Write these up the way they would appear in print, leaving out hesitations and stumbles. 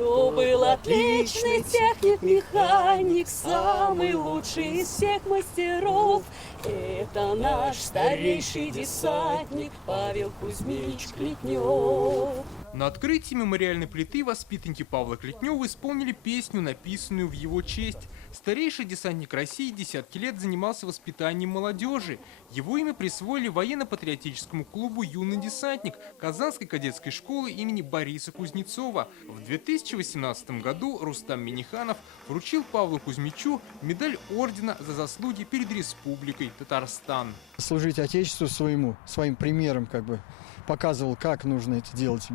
кто был отличный техник-механик, самый лучший из всех мастеров. Это наш старейший десантник Павел Кузьмич Клетнев. На открытии мемориальной плиты воспитанники Павла Клетнева исполнили песню, написанную в его честь. Старейший десантник России десятки лет занимался воспитанием молодежи. Его имя присвоили военно-патриотическому клубу «Юный десантник» Казанской кадетской школы имени Бориса Кузнецова. В 2018 году Рустам Минниханов вручил Павлу Кузьмичу медаль ордена за заслуги перед Республикой Татарстан. Служить Отечеству своим примером показывал, как нужно это делать,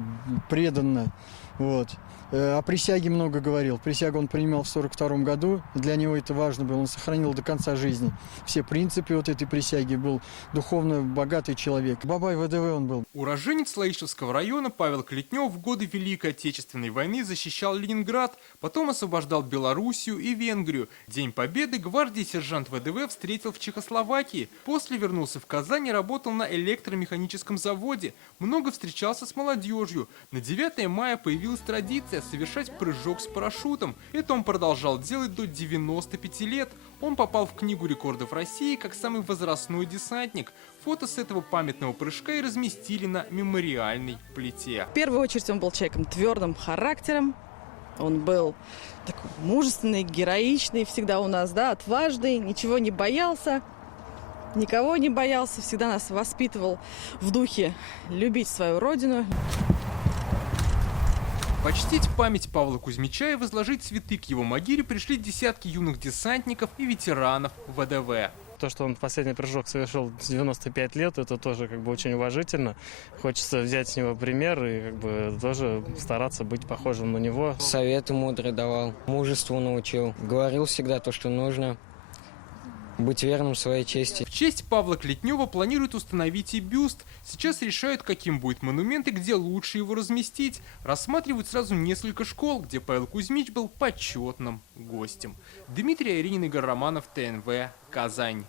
преданно. Вот. О присяге много говорил. Присягу он принимал в 1942 году. Для него это важно было. Он сохранил до конца жизни все принципы этой присяги. Был духовно богатый человек. Бабай ВДВ он был. Уроженец Лаишевского района Павел Клетнев в годы Великой Отечественной войны защищал Ленинград, потом освобождал Белоруссию и Венгрию. День Победы гвардии сержант ВДВ встретил в Чехословакии. После вернулся в Казань и работал на электромеханическом заводе. Много встречался с молодежью. На 9 мая появилась традиция совершать прыжок с парашютом. Это он продолжал делать до 95 лет. Он попал в Книгу рекордов России как самый возрастной десантник. Фото с этого памятного прыжка и разместили на мемориальной плите. В первую очередь он был человеком твердым характером. Он был такой мужественный, героичный, всегда у нас, отважный, ничего не боялся, никого не боялся, всегда нас воспитывал в духе любить свою родину. Почтить память Павла Кузьмича и возложить цветы к его могиле пришли десятки юных десантников и ветеранов ВДВ. То, что он последний прыжок совершил в 95 лет, это тоже очень уважительно. Хочется взять с него пример и тоже стараться быть похожим на него. Советы мудрые давал, мужеству научил. Говорил всегда то, что нужно. Быть верным своей чести. В честь Павла Клетнева планируют установить и бюст. Сейчас решают, каким будет монумент и где лучше его разместить. Рассматривают сразу несколько школ, где Павел Кузьмич был почетным гостем. Дмитрий Аринин, Игорь Романов, ТНВ, Казань.